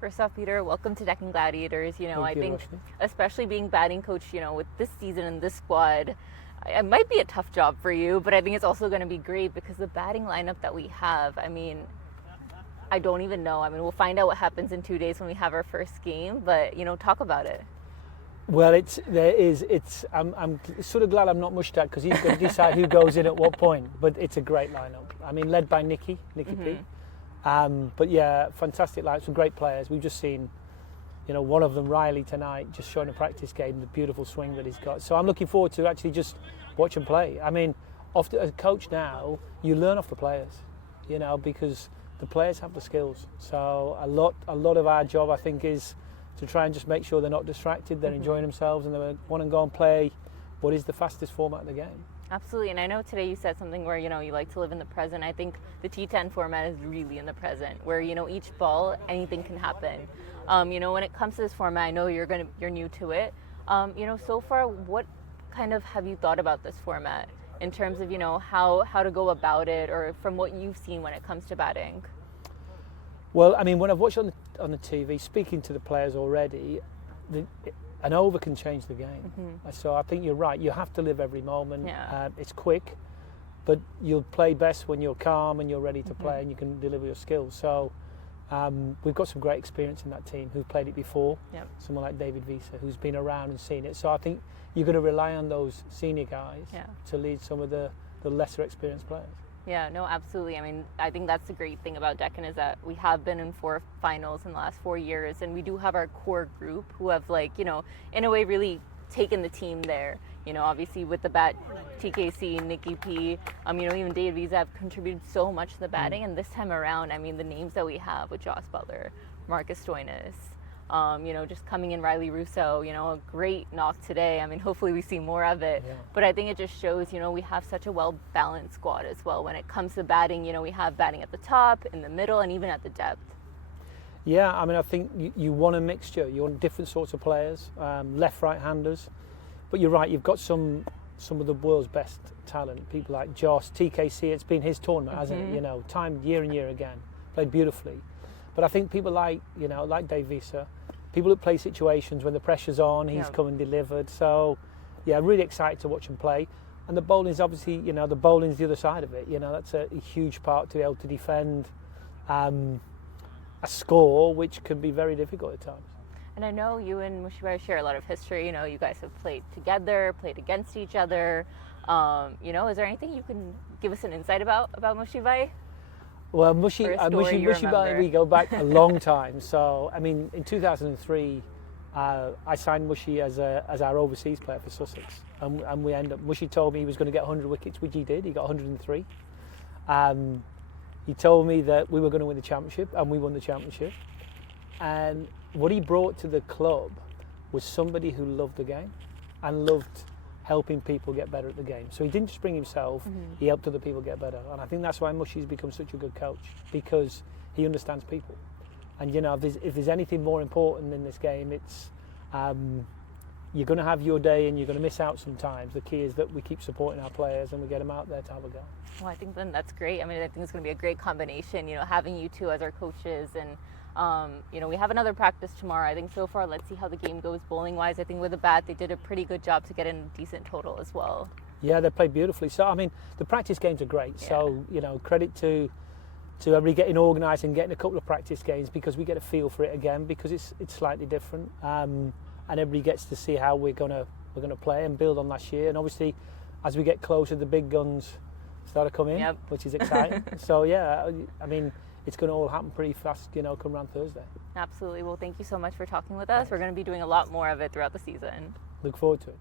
First off, Peter, welcome to Deccan Gladiators. I You, think, Roshni. especially being batting coach, with this season and this squad, it might be a tough job for you, but I think it's also going to be great because the batting lineup that we have, I don't even know. We'll find out what happens in 2 days when we have our first game, but, talk about it. Well, I'm sort of glad I'm not Mushtaq because he's going to decide who goes in at what point. But it's a great lineup. Led by Nikki P. But yeah, fantastic lineup, some great players. We've just seen, one of them, Riley, tonight, just showing a practice game, the beautiful swing that he's got. So I'm looking forward to actually just watch him play. As a coach now, you learn off the players, because the players have the skills. So a lot of our job, I think, is to try and just make sure they're not distracted, they're enjoying themselves, and they want to go and play what is the fastest format of the game. Absolutely, and I know today you said something where, you like to live in the present. I think the T10 format is really in the present, where, each ball, anything can happen. When it comes to this format, I know you're new to it. So far, what kind of have you thought about this format in terms of, how to go about it, or from what you've seen when it comes to batting? Well, when I've watched on the TV, speaking to the players already, an over can change the game. So I think you're right. You have to live every moment. Yeah. It's quick, but you'll play best when you're calm and you're ready to play and you can deliver your skills. So we've got some great experience in that team who've played it before. Yep. Someone like David Visa, who's been around and seen it. So I think you're going to rely on those senior guys to lead some of the lesser experienced players. Yeah, no, absolutely. I think that's the great thing about Deccan is that we have been in 4 finals in the last 4 years, and we do have our core group who have, in a way really taken the team there. Obviously with the bat, TKC, Nikki P, even David Visa have contributed so much to the batting, and this time around, the names that we have with Joss Butler, Marcus Stoinis, just coming in Riley Russo, a great knock today. Hopefully we see more of it. Yeah. But I think it just shows, we have such a well-balanced squad as well. When it comes to batting, we have batting at the top, in the middle, and even at the depth. Yeah, I think you want a mixture. You want different sorts of players, left, right-handers. But you're right, you've got some of the world's best talent. People like Joss, TKC, it's been his tournament, hasn't it? Time year and year again. Played beautifully. But I think people like Dave Visa, people who play situations when the pressure's on, he's come and delivered. So, yeah, really excited to watch him play. And the bowling's obviously, the bowling's the other side of it. That's a huge part to be able to defend a score, which can be very difficult at times. And I know you and Mushi share a lot of history. You guys have played together, played against each other. Is there anything you can give us an insight about Mushi? Well, Mushi, we go back a long time. So, in 2003, I signed Mushi as our overseas player for Sussex, and we end up. Mushi told me he was going to get 100 wickets, which he did. He got 103. He told me that we were going to win the championship, and we won the championship. And what he brought to the club was somebody who loved the game and loved helping people get better at the game. So he didn't just bring himself, he helped other people get better. And I think that's why Mushi's become such a good coach, because he understands people. And if there's anything more important in this game, it's you're going to have your day and you're going to miss out sometimes. The key is that we keep supporting our players and we get them out there to have a go. Well, I think then that's great. I think it's going to be a great combination, having you two as our coaches. And we have another practice tomorrow. I think so far, let's see how the game goes bowling-wise. I think with the bat, they did a pretty good job to get in a decent total as well. Yeah, they played beautifully. So, the practice games are great. Yeah. So, credit to everybody getting organised and getting a couple of practice games, because we get a feel for it again, because it's slightly different. And everybody gets to see how we're gonna play and build on last year. And obviously, as we get closer, the big guns start to come in, which is exciting. So, yeah, it's going to all happen pretty fast, come around Thursday. Absolutely. Well, thank you so much for talking with us. We're going to be doing a lot more of it throughout the season. Look forward to it.